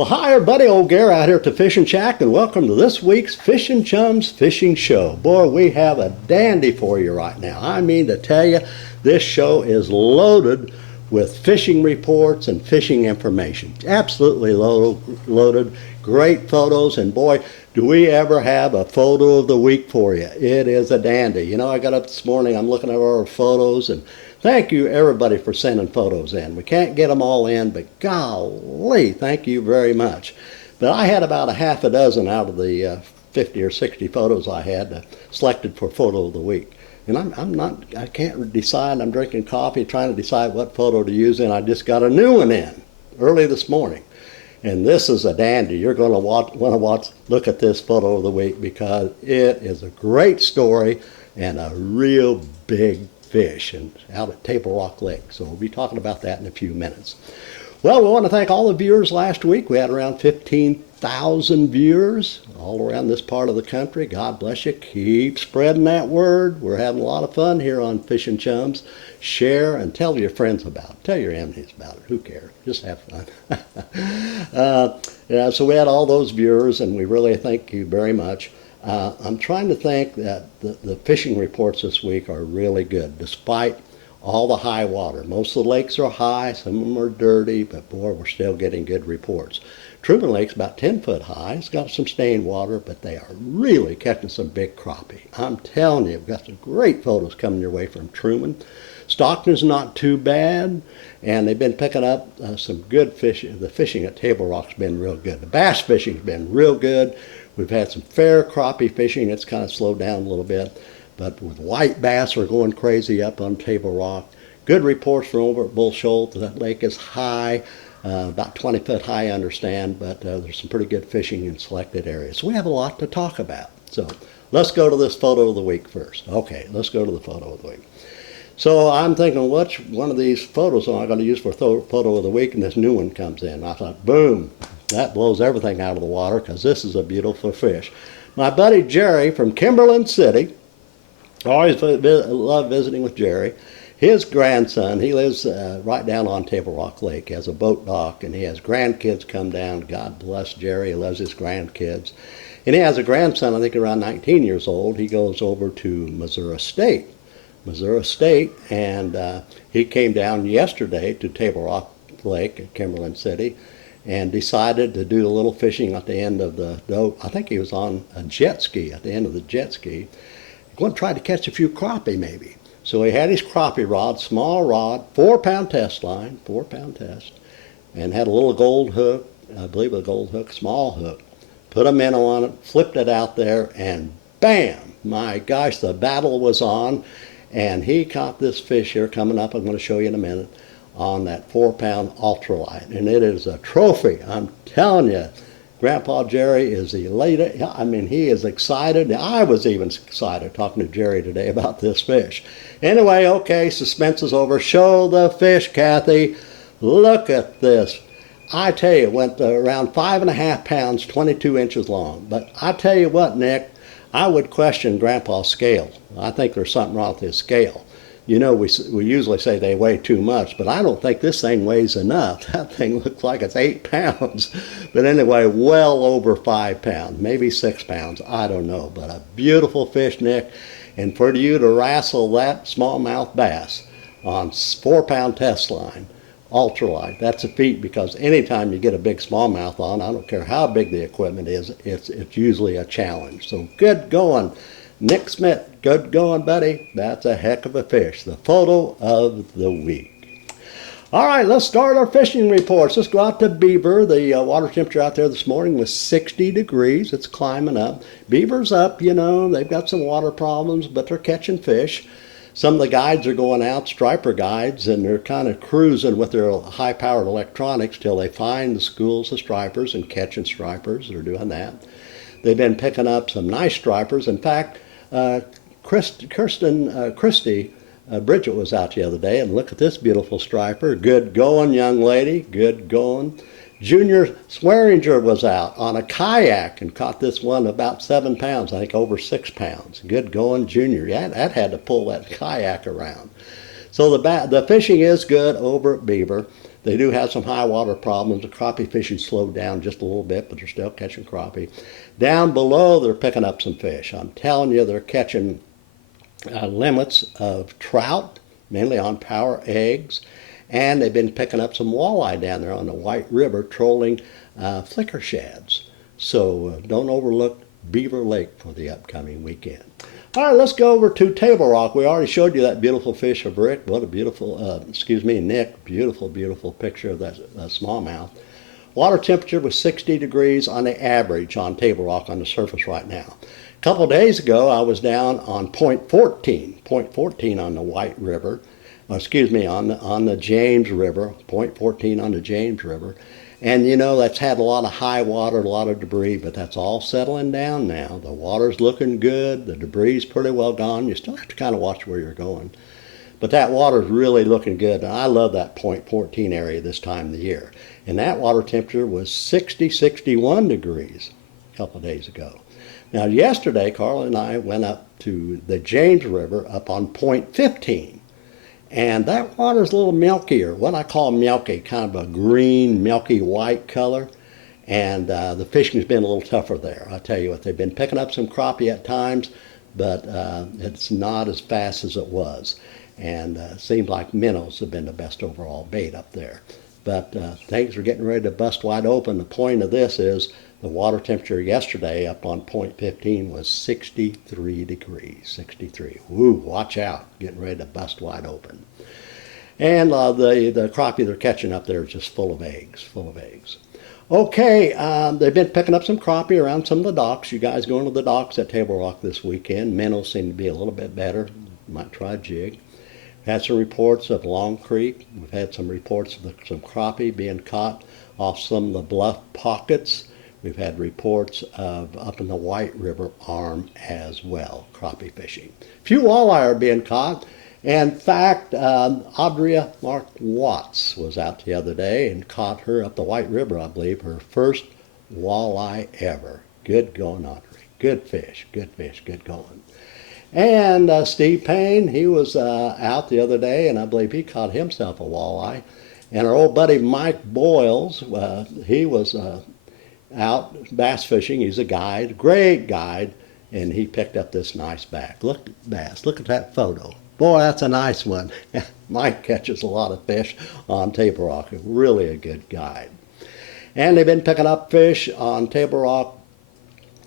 Well, hi everybody, old Gary out here at the Fishing Shack, and welcome to this week's Fishing Chums Fishing Show. Boy, we have a dandy for you right now. I mean to tell you, this show is loaded with fishing reports and fishing information. Absolutely loaded. Great photos, and boy, do we ever have a photo of the week for you. It is a dandy. You know, I got up this morning, I'm looking at our photos, and thank you everybody for sending photos in. We can't get them all in, but golly, thank you very much. But I had about a half a dozen out of the 50 or 60 photos I had selected for photo of the week. And I can't decide. I'm drinking coffee, trying to decide what photo to use, and I just got a new one in early this morning. And this is a dandy. You're going to want to look at this photo of the week because it is a great story and a real big fish and out at Table Rock Lake. So we'll be talking about that in a few minutes. Well, we want to thank all the viewers last week. We had around 15,000 viewers all around this part of the country. God bless you. Keep spreading that word. We're having a lot of fun here on Fishing Chums. Share and tell your friends about it. Tell your enemies about it. Who cares? Just have fun. So we had all those viewers, and we really thank you very much. I'm trying to think that the fishing reports this week are really good, despite all the high water. Most of the lakes are high, some of them are dirty, but boy, we're still getting good reports. Truman Lake's about 10 foot high. It's got some stained water, but they are really catching some big crappie. I'm telling you, we've got some great photos coming your way from Truman. Stockton's not too bad, and they've been picking up some good fish. The fishing at Table Rock's been real good. The bass fishing's been real good. We've had some fair crappie fishing. It's kind of slowed down a little bit. But with white bass, we're going crazy up on Table Rock. Good reports from over at Bull Shoals. That lake is high, about 20 foot high, I understand, but there's some pretty good fishing in selected areas. So we have a lot to talk about. So let's go to this photo of the week first. Okay, let's go to the photo of the week. So I'm thinking, which one of these photos am I going to use for photo of the week? And this new one comes in. I thought, boom, that blows everything out of the water because this is a beautiful fish. My buddy Jerry from Kimberlin City, I always love visiting with Jerry. His grandson, he lives right down on Table Rock Lake. He has a boat dock, and he has grandkids come down. God bless Jerry. He loves his grandkids. And he has a grandson, I think around 19 years old. He goes over to Missouri State, and he came down yesterday to Table Rock Lake at Kimberlin City and decided to do a little fishing at the end of I think he was on a jet ski, at the end of the jet ski. Going to try to catch a few crappie maybe. So he had his crappie rod, small rod, 4-pound test line, 4-pound test, and had a little gold hook, I believe a gold hook, small hook. Put a minnow on it, flipped it out there, and bam! My gosh, the battle was on, and he caught this fish here coming up, I'm going to show you in a minute, on that 4-pound ultralight. And it is a trophy, I'm telling you. Grandpa Jerry is elated. I mean, he is excited. I was even excited talking to Jerry today about this fish. Anyway, okay, suspense is over. Show the fish, Kathy. Look at this. I tell you, it went around 5.5 pounds, 22 inches long. But I tell you what, Nick, I would question Grandpa's scale. I think there's something wrong with his scale. You know, we usually say they weigh too much, but I don't think this thing weighs enough. That thing looks like it's 8 pounds. But anyway, well over 5 pounds, maybe 6 pounds, I don't know. But a beautiful fish, Nick. And for you to wrestle that smallmouth bass on 4-pound test line, ultralight, that's a feat, because anytime you get a big smallmouth on, I don't care how big the equipment is, it's usually a challenge. So good going, Nick Smith. Good going, buddy. That's a heck of a fish. The photo of the week. All right, let's start our fishing reports. Let's go out to Beaver. The water temperature out there this morning was 60 degrees. It's climbing up. Beaver's up, you know. They've got some water problems, but they're catching fish. Some of the guides are going out, striper guides, and they're kind of cruising with their high-powered electronics till they find the schools of stripers and catching stripers. They're doing that. They've been picking up some nice stripers. In fact, Christy Bridget was out the other day, and look at this beautiful striper. Good going, young lady. Good going. Junior Swearinger was out on a kayak and caught this one about 7 pounds, I think over 6 pounds. Good going, Junior. Yeah, that had to pull that kayak around. So the fishing is good over at Beaver. They do have some high water problems. The crappie fishing slowed down just a little bit, but they're still catching crappie. Down below, they're picking up some fish. I'm telling you, they're catching limits of trout, mainly on power eggs, and they've been picking up some walleye down there on the White River, trolling flicker shads. So don't overlook Beaver Lake for the upcoming weekend. All right, let's go over to Table Rock. We already showed you that beautiful fish of Rick. What a beautiful, Nick, beautiful, beautiful picture of that smallmouth. Water temperature was 60 degrees on the average on Table Rock on the surface right now. A couple of days ago, I was down on point 14 on the White River, on the James River, point 14 on the James River. And you know, that's had a lot of high water, a lot of debris, but that's all settling down now. The water's looking good, the debris is pretty well gone. You still have to kind of watch where you're going. But that water's really looking good. And I love that point 14 area this time of the year. And that water temperature was 61 degrees a couple of days ago. Now yesterday, Carla and I went up to the James River up on point 15. And that water's a little milkier, what I call milky, kind of a green, milky white color. And the fishing's been a little tougher there. I tell you what, they've been picking up some crappie at times, but it's not as fast as it was. And it seems like minnows have been the best overall bait up there. But things are getting ready to bust wide open. The point of this is the water temperature yesterday up on point 15 was 63 degrees, 63. Woo, watch out, getting ready to bust wide open. And the crappie they're catching up there is just full of eggs, full of eggs. Okay, they've been picking up some crappie around some of the docks. You guys going to the docks at Table Rock this weekend. Minnows seem to be a little bit better. Might try a jig. Had some reports of Long Creek. We've had some reports of some crappie being caught off some of the bluff pockets. We've had reports of up in the White River arm as well, crappie fishing. A few walleye are being caught. In fact, Audrey Mark Watts was out the other day and caught her up the White River, I believe, her first walleye ever. Good going, Audrey. Good fish, good going. And Steve Payne, he was out the other day, and I believe he caught himself a walleye. And our old buddy Mike Boyles, he was out bass fishing. He's a guide, great guide, and he picked up this nice back. Look at bass. Look at that photo. Boy, that's a nice one. Mike catches a lot of fish on Table Rock. Really a good guide. And they've been picking up fish on Table Rock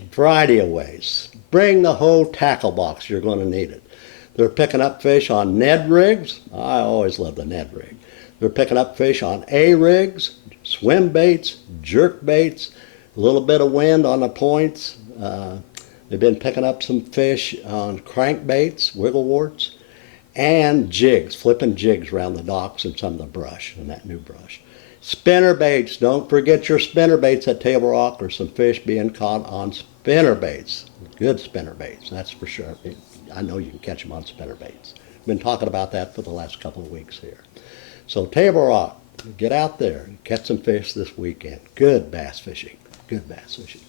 a variety of ways. Bring the whole tackle box. You're going to need it. They're picking up fish on Ned rigs. I always love the Ned rig. They're picking up fish on A rigs, swim baits, jerk baits, a little bit of wind on the points. They've been picking up some fish on crankbaits, wiggle warts, and jigs, flipping jigs around the docks and some of the brush, and that new brush. Spinner baits, don't forget your spinner baits at Table Rock. There's some fish being caught on spinner baits. Good spinner baits, that's for sure. I know you can catch them on spinner baits. We've been talking about that for the last couple of weeks here. So Table Rock, get out there and catch some fish this weekend. Good bass fishing, good bass fishing.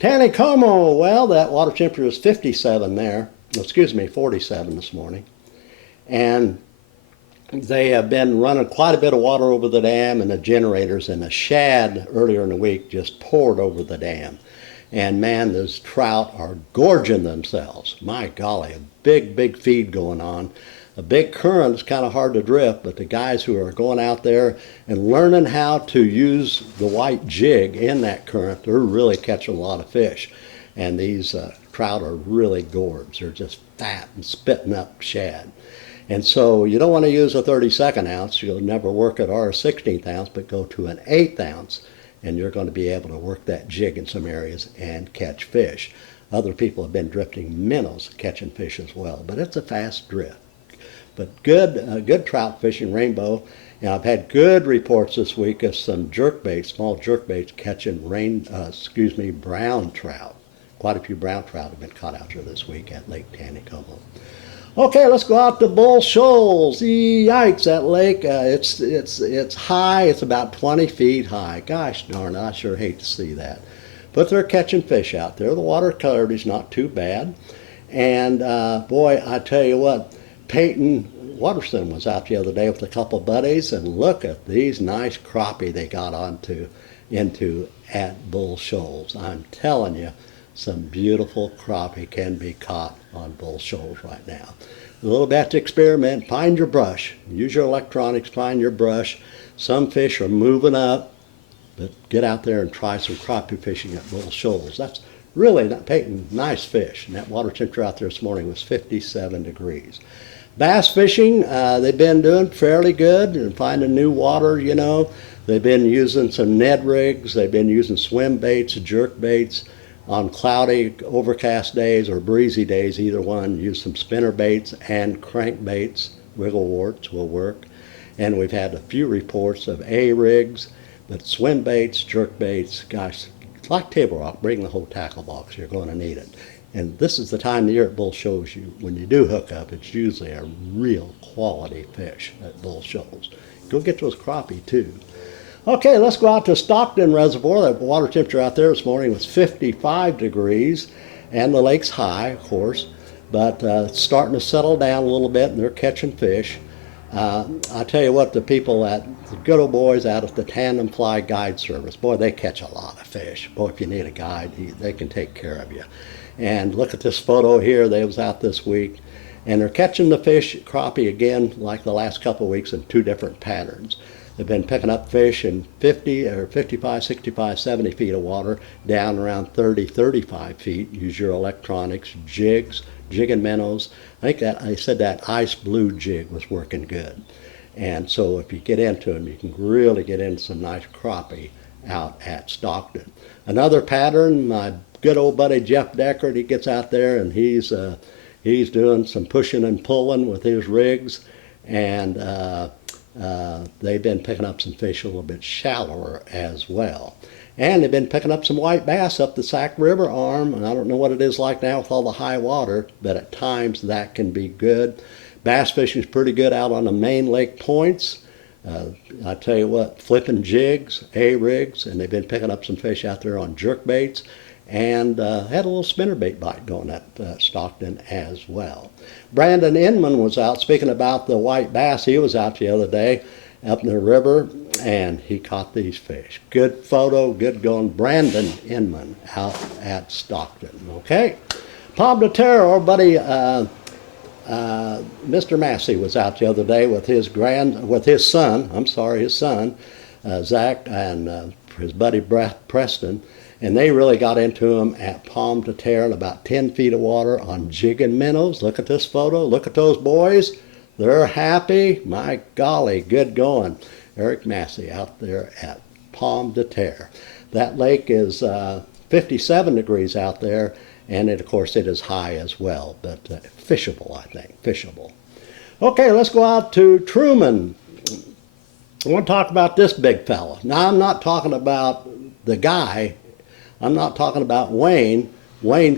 Taneycomo, well, that water temperature is 57 there. 47 this morning. And they have been running quite a bit of water over the dam and the generators, and the shad earlier in the week just poured over the dam. And man, those trout are gorging themselves. My golly, a big, big feed going on. A big current is kind of hard to drift, but the guys who are going out there and learning how to use the white jig in that current, they're really catching a lot of fish. And these trout are really gorged. They're just fat and spitting up shad. And so you don't want to use a 32nd ounce. You'll never work at our 16th ounce, but go to an 1/8 ounce, and you're going to be able to work that jig in some areas and catch fish. Other people have been drifting minnows, catching fish as well, but it's a fast drift. But good trout fishing, rainbow. And I've had good reports this week of some jerkbaits, small jerkbaits catching brown trout. Quite a few brown trout have been caught out here this week at Lake Taneycomo. Okay, let's go out to Bull Shoals. Yikes, that lake, it's high. It's about 20 feet high. Gosh darn, I sure hate to see that. But they're catching fish out there. The water clarity's not too bad. And boy, I tell you what, Peyton Waterston was out the other day with a couple buddies, and look at these nice crappie they got into at Bull Shoals. I'm telling you, some beautiful crappie can be caught on Bull Shoals right now. A little bit to experiment. Find your brush. Use your electronics. Find your brush. Some fish are moving up, but get out there and try some crappie fishing at Bull Shoals. That's really nice fish. And that water temperature out there this morning was 57 degrees. Bass fishing, they've been doing fairly good and finding new water, you know. They've been using some Ned rigs. They've been using swim baits, jerk baits. On cloudy, overcast days or breezy days, either one, use some spinner baits and crank baits. Wiggle warts will work. And we've had a few reports of A-rigs, but swim baits, jerk baits, gosh, it's like Table Rock. Bring the whole tackle box. You're going to need it. And this is the time of the year at Bull Shoals, when you do hook up, it's usually a real quality fish at Bull Shoals. Go get those crappie too. Okay, let's go out to Stockton Reservoir. The water temperature out there this morning was 55 degrees, and the lake's high, of course, but it's starting to settle down a little bit, and they're catching fish. I tell you what, the people the good old boys out at the Tandem Fly Guide Service, boy, they catch a lot of fish. Boy, if you need a guide, they can take care of you. And look at this photo here. They was out this week, and they're catching the fish, crappie again, like the last couple of weeks in two different patterns. They've been picking up fish in 50 or 55, 65, 70 feet of water, down around 30, 35 feet. Use your electronics, jigs, jigging minnows. I think that I said that ice blue jig was working good. And so if you get into them, you can really get into some nice crappie out at Stockton. Another pattern, my good old buddy Jeff Deckard, he gets out there and he's doing some pushing and pulling with his rigs, and they've been picking up some fish a little bit shallower as well. And they've been picking up some white bass up the Sac River arm, and I don't know what it is like now with all the high water, but at times that can be good. Bass fishing is pretty good out on the main lake points. I tell you what, flipping jigs, A-rigs, and they've been picking up some fish out there on jerk baits, and had a little spinnerbait bite going at Stockton as well. Brandon Inman was out, speaking about the white bass, he was out the other day up in the river, and he caught these fish. Good photo, good going. Brandon Inman out at Stockton. Okay, Pomme de Terre, our buddy Mr. Massey was out the other day with his son, Zach, and his buddy Preston. And they really got into them at Pomme de Terre in about 10 feet of water on jigging minnows. Look at this photo. Look at those boys. They're happy. My golly, good going. Eric Massey out there at Pomme de Terre. That lake is 57 degrees out there, and of course it is high as well, but fishable, I think, fishable. Okay, let's go out to Truman. I want to talk about this big fella. Now, I'm not talking about the guy. I'm not talking about Wayne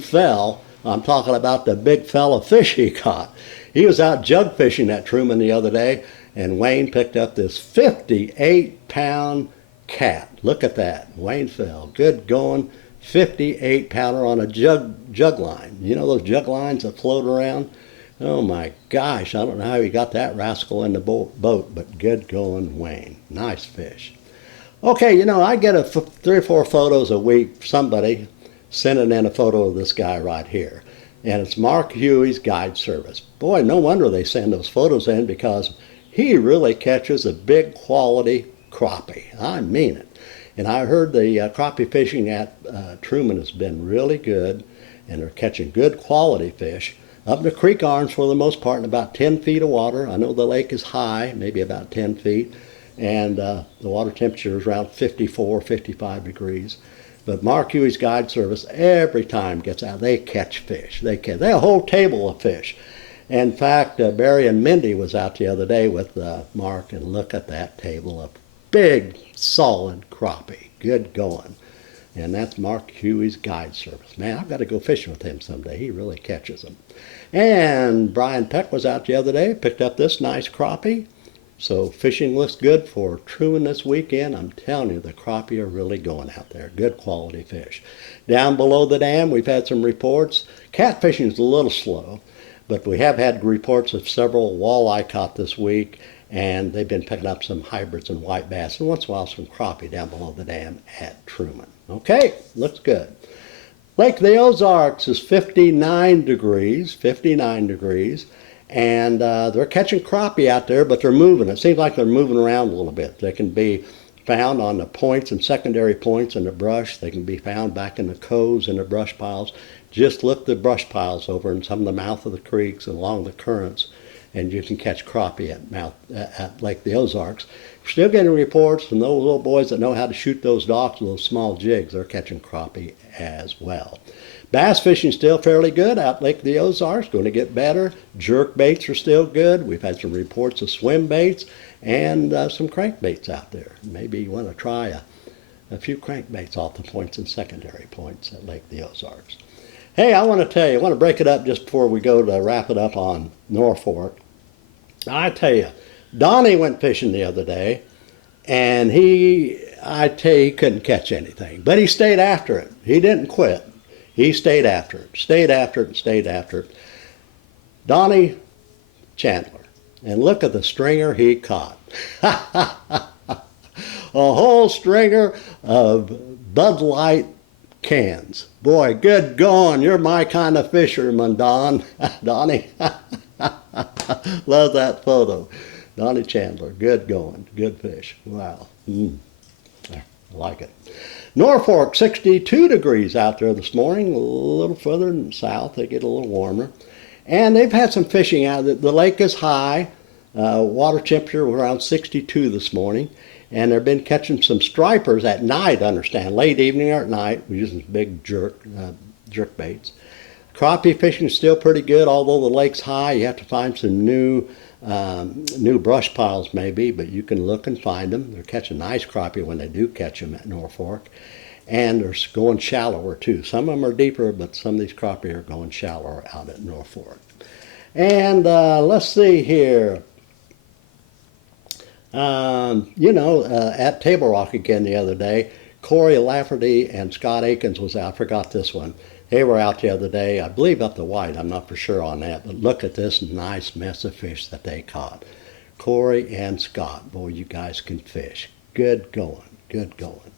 fell. I'm talking about the big fella fish he caught. He was out jug fishing at Truman the other day, and Wayne picked up this 58-pound cat. Look at that. Wayne fell. Good going. 58-pounder on a jug line. You know those jug lines that float around? Oh my gosh, I don't know how he got that rascal in the boat, but good going, Wayne. Nice fish. Okay, you know, I get 3 or 4 photos a week, somebody sending in a photo of this guy right here. And it's Mark Huey's Guide Service. Boy, no wonder they send those photos in, because he really catches a big quality crappie. I mean it. And I heard the crappie fishing at Truman has been really good, and they're catching good quality fish. Up in the creek arms for the most part in about 10 feet of water. I know the lake is high, maybe about 10 feet, and the water temperature is around 54, 55 degrees. But Mark Huey's Guide Service every time gets out. They catch fish. They have a whole table of fish. In fact, Barry and Mindy was out the other day with Mark, and look at that table of big, solid crappie. Good going. And that's Mark Huey's Guide Service. Man, I've got to go fishing with him someday. He really catches them. And Brian Peck was out the other day, picked up this nice crappie. So fishing looks good for Truman this weekend. I'm telling you, the crappie are really going out there. Good quality fish. Down below the dam, we've had some reports. Catfishing is a little slow, But we have had reports of several walleye caught this week, and they've been picking up some hybrids and white bass, and once in a while some crappie down below the dam at Truman. Okay, looks good. Lake the Ozarks is 59 degrees, and they're catching crappie out there, but they're moving. It seems like they're moving around a little bit. They can be found on the points and secondary points in the brush. They can be found back in the coves and the brush piles. Just look the brush piles over in some of the mouth of the creeks and along the currents, and you can catch crappie at Lake the Ozarks. We're still getting reports from those little boys that know how to shoot those docks with those small jigs. They're catching crappie as well. Bass fishing still fairly good out Lake the Ozarks, going to get better. Jerk baits are still good. We've had some reports of swim baits and some crankbaits out there. Maybe you want to try a few crankbaits off the points and secondary points at Lake the Ozarks. Hey, I want to tell you, I want to break it up just before we go to wrap it up on Norfolk. I tell you, Donnie went fishing the other day, and he couldn't catch anything, but he stayed after it. He didn't quit. He stayed after it, stayed after it, and stayed after it. Donnie Chandler, and look at the stringer he caught. A whole stringer of Bud Light cans. Boy, good going. You're my kind of fisherman, Donnie. Love that photo. Donnie Chandler, good going, good fish. Wow. I like it. Norfolk, 62 degrees out there this morning. A little further south, they get a little warmer. And they've had some fishing out. The lake is high. Water temperature around 62 this morning. And they've been catching some stripers at night, I understand. Late evening or at night. We're using big jerk baits. Crappie fishing is still pretty good, although the lake's high. You have to find some new brush piles maybe, but you can look and find them. They're catching nice crappie when they do catch them at Norfolk. And they're going shallower too. Some of them are deeper, but some of these crappie are going shallower out at Norfolk. And let's see here. At Table Rock again the other day, Corey Lafferty and Scott Akins was out. I forgot this one. They were out the other day, I believe up the White. I'm not for sure on that, but look at this nice mess of fish that they caught. Corey and Scott, boy, you guys can fish. Good going, good going.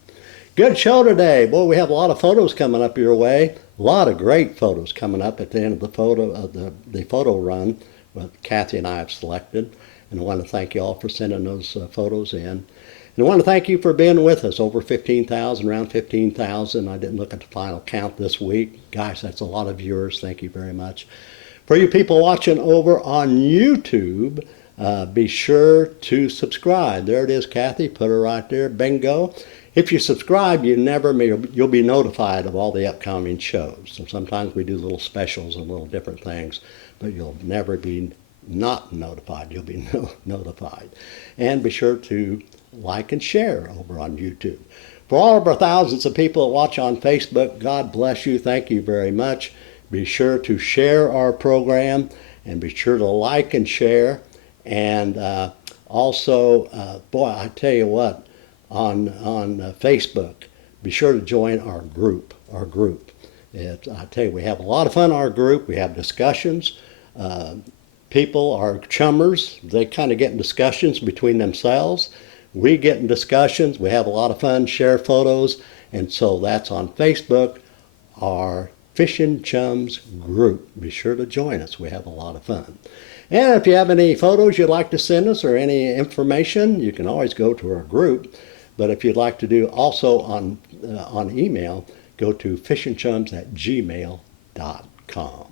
Good show today. Boy, we have a lot of photos coming up your way. A lot of great photos coming up at the end of the photo run that Kathy and I have selected. And I want to thank you all for sending those photos in. And I want to thank you for being with us. Over 15,000, around 15,000. I didn't look at the final count this week. Gosh, that's a lot of viewers. Thank you very much. For you people watching over on YouTube, be sure to subscribe. There it is, Kathy. Put her right there. Bingo. If you subscribe, you'll be notified of all the upcoming shows. So sometimes we do little specials and little different things, but you'll never be not notified. You'll be notified. And be sure to like and share over on YouTube. For all of our thousands of people that watch on Facebook, God bless you. Thank you very much. Be sure to share our program and be sure to like and share. And also, boy, I tell you what, on Facebook, be sure to join our group. I tell you, we have a lot of fun in our group. We have discussions. People are chummers. They kind of get in discussions between themselves. We get in discussions. We have a lot of fun, share photos. And so that's on Facebook, our Fishing Chums group. Be sure to join us. We have a lot of fun. And if you have any photos you'd like to send us or any information, you can always go to our group. But if you'd like to do also on email, go to fishingchums@gmail.com.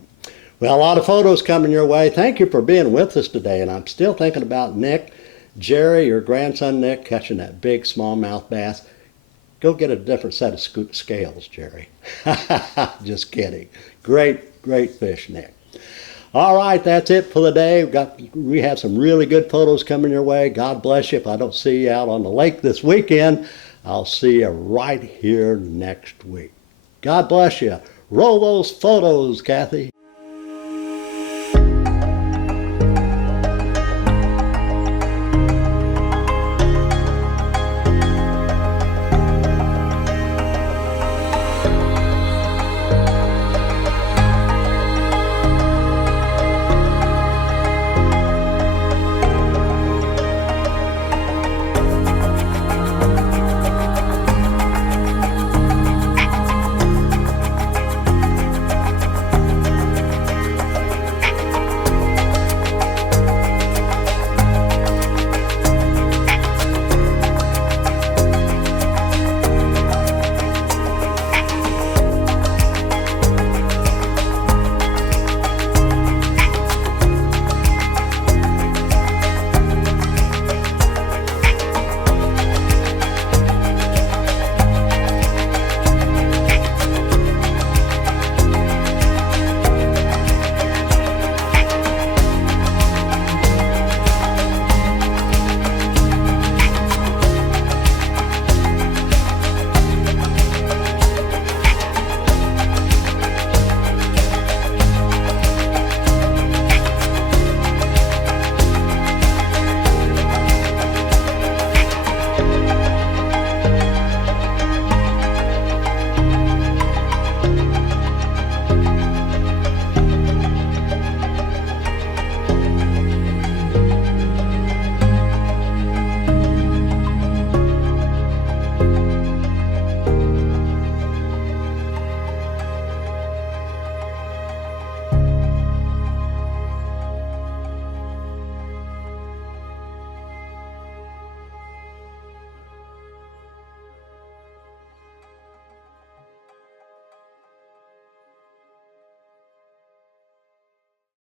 Well, a lot of photos coming your way. Thank you for being with us today. And I'm still thinking about Nick, Jerry, your grandson Nick, catching that big smallmouth bass. Go get a different set of scales, Jerry. Just kidding. Great, great fish, Nick. All right, that's it for the day. We have some really good photos coming your way. God bless you. If I don't see you out on the lake this weekend, I'll see you right here next week. God bless you. Roll those photos, Kathy.